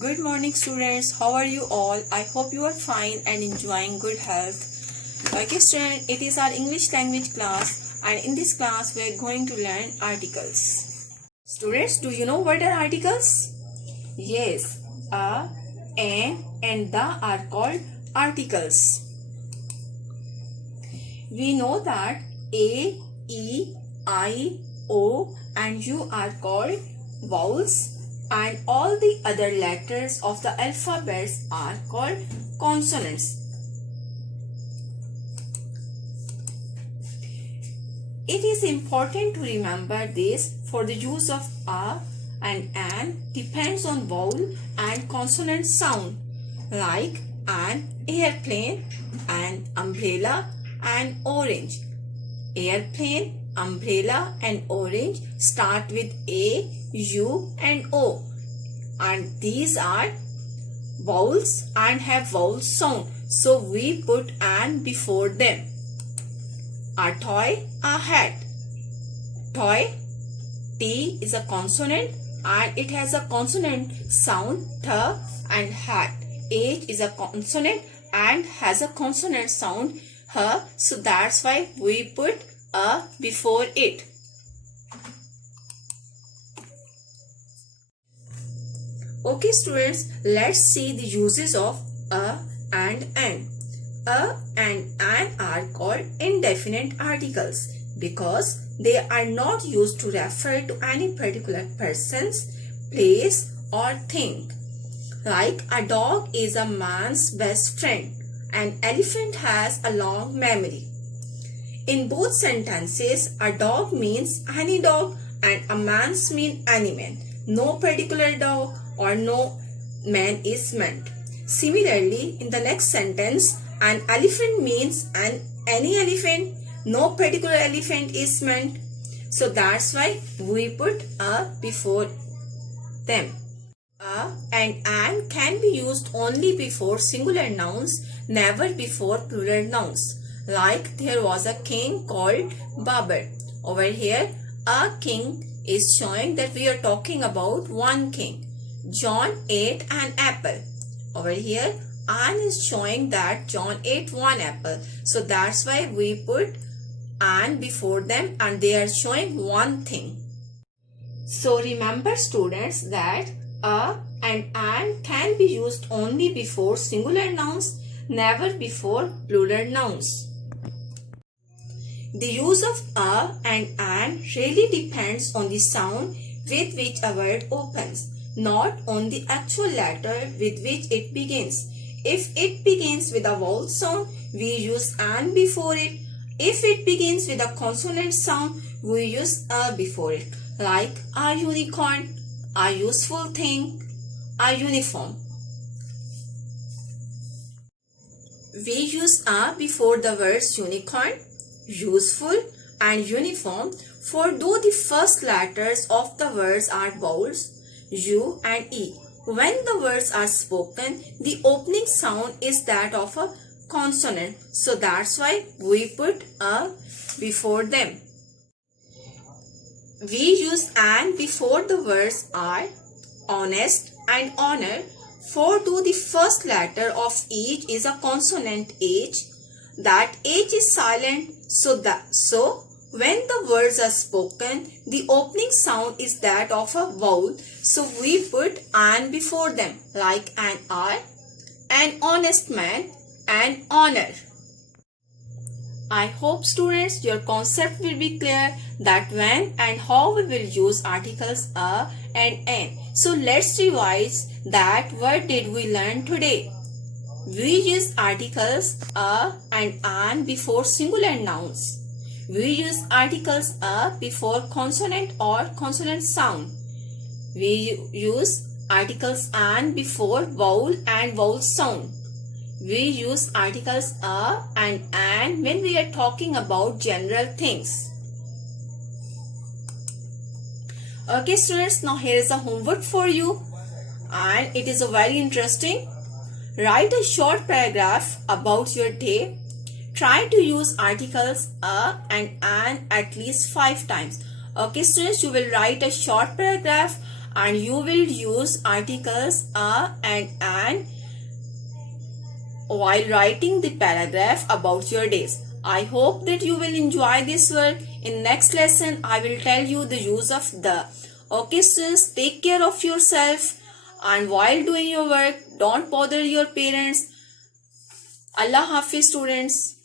Good morning students, how are you all? I hope you are fine and enjoying good health. Okay student, it is our English language class and in this class we are going to learn articles. Students, do you know what are articles? Yes, a, an and the are called articles. We know that a, e, I, o and u are called vowels. And all the other letters of the alphabets are called consonants. It is important to remember this, for the use of a and an depends on vowel and consonant sound, like an airplane, an umbrella and orange. Airplane, umbrella and orange start with A, U and O, and these are vowels and have vowel sound, so we put an before them. A toy, a hat. Toy, T is a consonant and it has a consonant sound th, and hat, H is a consonant and has a consonant sound h, so that's why we put a before it. Okay students, let's see the uses of a and an. A and an are called indefinite articles because they are not used to refer to any particular persons, place or thing. Like a dog is a man's best friend. An elephant has a long memory. In both sentences, a dog means any dog and a man's mean any man. No particular dog or no man is meant. Similarly, in the next sentence, an elephant means any elephant. No particular elephant is meant. So that's why we put a before them. A and an can be used only before singular nouns, never before plural nouns. Like there was a king called Babur. Over here, a king is showing that we are talking about one king. John ate an apple. Over here, an is showing that John ate one apple. So that's why we put an before them and they are showing one thing. So remember students that a and an can be used only before singular nouns, never before plural nouns. The use of a and an really depends on the sound with which a word opens, not on the actual letter with which it begins. If it begins with a vowel sound, we use an before it. If it begins with a consonant sound, we use a before it. Like a unicorn, a useful thing, a uniform. We use a before the words unicorn, useful and uniform, for though the first letters of the words are vowels, U and E. When the words are spoken, the opening sound is that of a consonant. So that's why we put a before them. We use an before the words are honest and honor, for though the first letter of each is a consonant H, that H is silent, so when the words are spoken, the opening sound is that of a vowel, so we put an before them, like an R, an honest man, and honor. I hope students your concept will be clear that when and how we will use articles a and an. So let's revise that what did we learn today. We use articles a and an before singular nouns. We use articles a before consonant or consonant sound. We use articles an before vowel and vowel sound. We use articles a and an when we are talking about general things. Okay students, now here is a homework for you and it is a very interesting. Write a short paragraph about your day. Try to use articles a and an at least 5 times. Okay students, you will write a short paragraph and you will use articles a and an while writing the paragraph about your days. I hope that you will enjoy this work. In next lesson, I will tell you the use of the. Okay students, take care of yourself, and while doing your work, don't bother your parents. Allah Hafiz students.